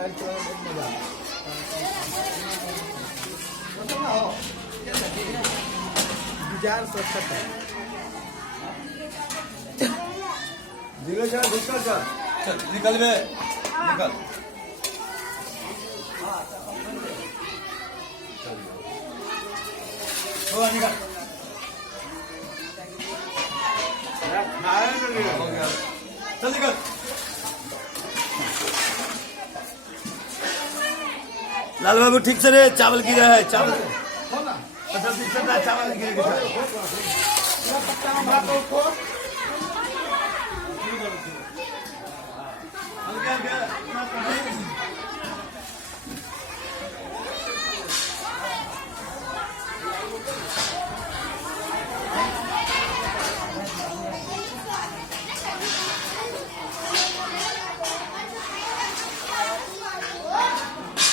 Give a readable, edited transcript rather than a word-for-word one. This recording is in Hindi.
गाड़ी चलाने में बहुत मजा आता है। विचार स्वच्छता चल निकल बे निकल हो निकल हो गया चल निकल लाल बाबू ठीक से रे चावल गिरा है चावल चावल गिरे हल्का